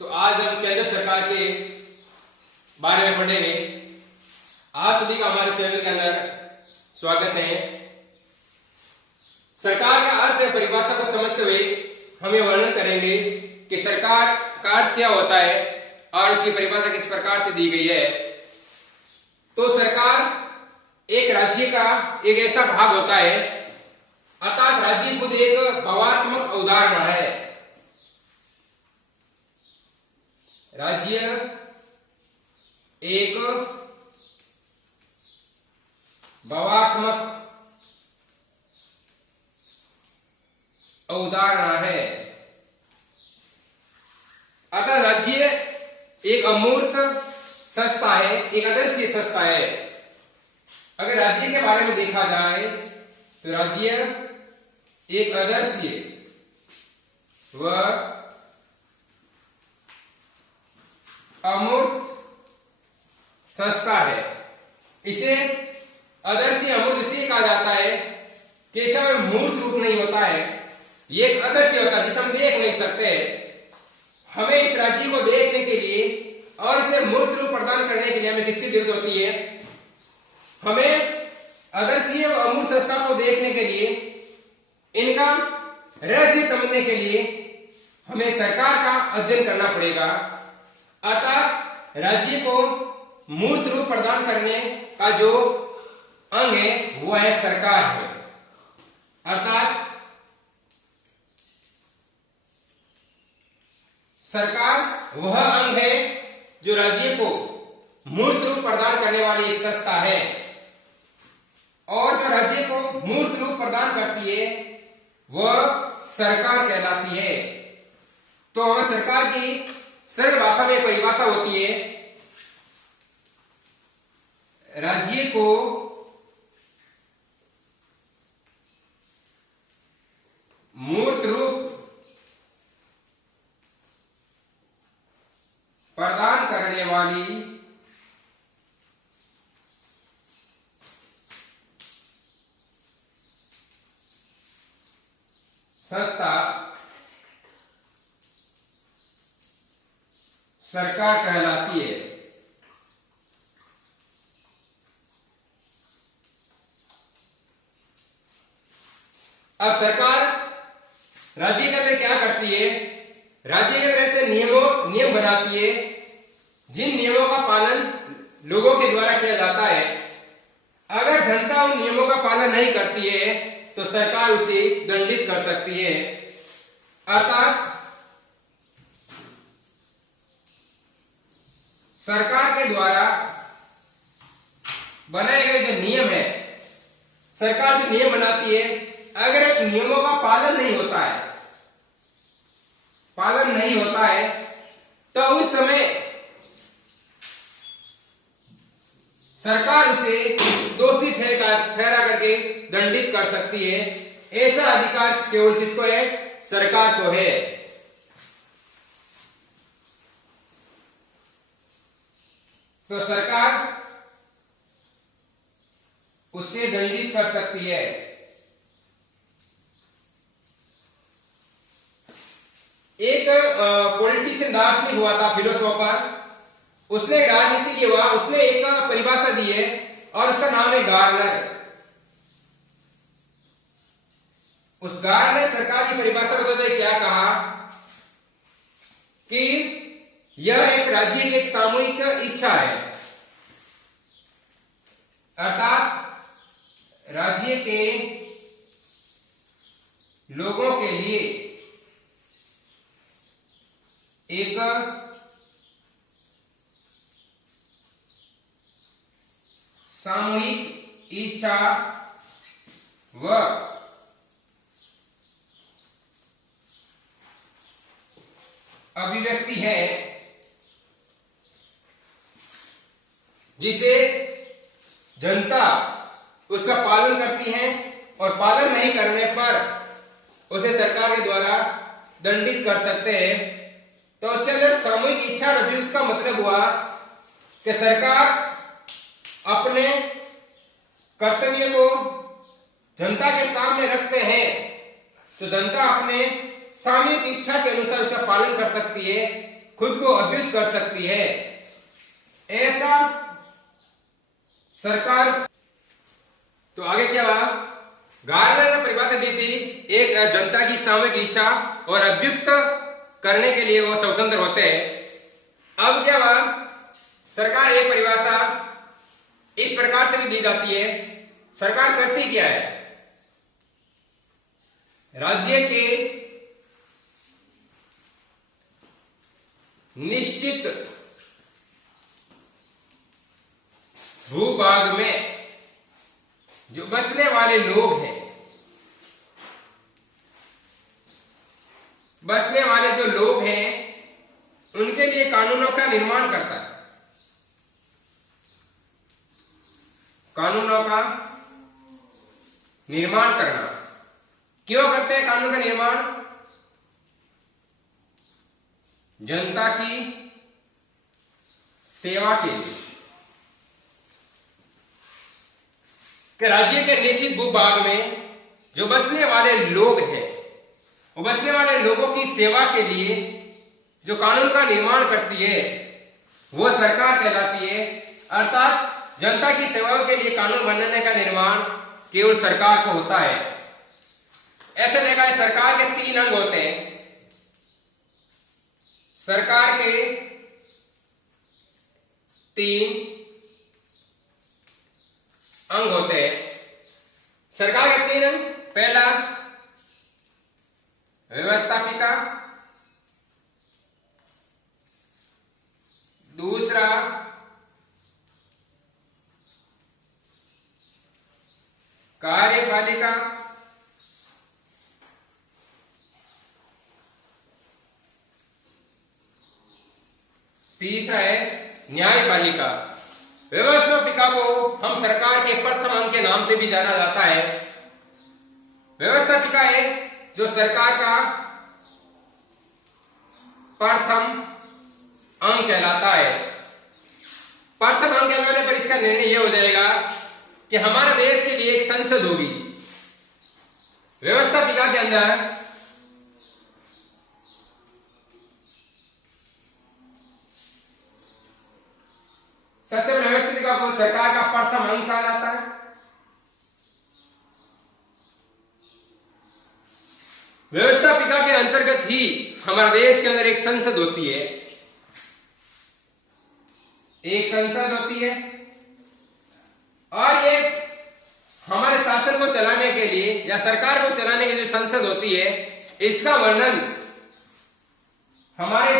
तो आज हम केंद्र सरकार के बारे में पढ़ेंगे। आप सभी का हमारे चैनल के अंदर स्वागत है। सरकार का अर्थ या परिभाषा को समझते हुए हम ये वर्णन करेंगे कि सरकार का अर्थ क्या होता है और इसकी परिभाषा किस प्रकार से दी गई है। तो सरकार एक राज्य का एक ऐसा भाग होता है, अर्थात राज्य खुद एक भावात्मक अवधारणा है। राज्य एक भावात्मक अवधारणा है, अतः राज्य एक अमूर्त सत्ता है, एक आदर्शीय सत्ता है। अगर राज्य के बारे में देखा जाए तो राज्य एक आदर्शीय व अमूर्त संस्था है। इसे आदर्शीय अमूर्त इसलिए कहा जाता है कि इसका मूर्त रूप नहीं होता है, ये एक आदर्शीय होता है जिसे हम देख नहीं सकते। हमें इस राज्य को देखने के लिए और इसे मूर्त रूप प्रदान करने के लिए हमें किसकी जरूरत होती है? हमें आदर्शीय व अमूर्त संस्था को देखने के लिए, इनका रहस्य समझने के लिए हमें सरकार का अध्ययन करना पड़ेगा। अतः राज्य को मूर्त रूप प्रदान करने का जो अंग है वो है सरकार है। अर्थात सरकार वह अंग है जो राज्य को मूर्त रूप प्रदान करने वाली एक संस्था है, और जो राज्य को मूर्त रूप प्रदान करती है वह सरकार कहलाती है। तो हमें सरकार की सरल भाषा में परिभाषा होती है, राज्य को मूर्त रूप प्रदान करने वाली संस्था सरकार कहलाती है। अब सरकार राज्य के अंदर क्या करती है? राज्य के अंदर ऐसे नियम बनाती है जिन नियमों का पालन लोगों के द्वारा किया जाता है। अगर जनता उन नियमों का पालन नहीं करती है तो सरकार उसे दंडित कर सकती है। अर्थात सरकार के द्वारा बनाए गए जो नियम है, सरकार जो नियम बनाती है, अगर इस नियमों का पालन नहीं होता है तो उस समय सरकार उसे दोषी ठहरा करके दंडित कर सकती है। ऐसा अधिकार केवल किसको है? सरकार को है। तो सरकार उससे दंडित कर सकती है। एक पॉलिटिशियन दार्शनिक हुआ था, फिलोसोफर, उसने राजनीति हुआ, उसने एक परिभाषा दी है और उसका नाम है गार्नर। उस गार्नर ने सरकार की परिभाषा बताते हुए क्या कहा कि यह एक राज्य की एक सामूहिक इच्छा है, अर्थात राज्य के लोगों के लिए एक सामूहिक इच्छा व अभिव्यक्ति है जिसे जनता उसका पालन करती है, और पालन नहीं करने पर उसे सरकार के द्वारा दंडित कर सकते हैं। तो उसके अंदर सामूहिक इच्छा और अभिव्यक्ति का मतलब हुआ कि सरकार अपने कर्तव्य को जनता के सामने रखते हैं तो जनता अपने सामूहिक इच्छा के अनुसार उसका पालन कर सकती है। खुद को अभ्युत कर सकती है, ऐसा सरकार। तो आगे क्या हुआ? गार्नर ने परिभाषा दी थी, एक जनता की सामूहिक इच्छा और अभ्युक्त करने के लिए वो स्वतंत्र होते हैं। अब क्या हुआ? सरकार एक परिभाषा इस प्रकार से भी दी जाती है। सरकार करती क्या है? राज्य के निश्चित भूभाग में जो बसने वाले लोग हैं, बसने वाले जो लोग हैं, उनके लिए कानूनों का निर्माण करता है। कानूनों का निर्माण करना क्यों करते हैं? कानून का निर्माण जनता की सेवा के लिए, कि राज्य के निश्चित भूभाग में जो बसने वाले लोग हैं, वो बसने वाले लोगों की सेवा के लिए जो कानून का निर्माण करती है, वो सरकार कहलाती है। अर्थात जनता की सेवाओं के लिए कानून बनाने का निर्माण केवल सरकार को होता है। ऐसे देखा है, सरकार के 3 अंग होते हैं। सरकार के 3 अंग होते हैं। सरकार के 3 अंग, पहला व्यवस्थापिका, दूसरा कार्यपालिका, तीसरा है न्यायपालिका। व्यवस्थापिका को हम सरकार के प्रथम अंग के नाम से भी जाना जाता है। व्यवस्थापिका है जो सरकार का प्रथम अंग कहलाता है। प्रथम अंग कहलाने पर इसका निर्णय यह हो जाएगा कि हमारे देश के लिए एक संसद होगी। व्यवस्थापिका के अंदर सबसे पहले व्यवस्थापिका को सरकार का प्रथम अंग कहा जाता है। व्यवस्थापिका के अंतर्गत ही हमारे देश के अंदर एक संसद होती है, एक संसद होती है, और ये हमारे शासन को चलाने के लिए या सरकार को चलाने के लिए जो संसद होती है, इसका वर्णन हमारे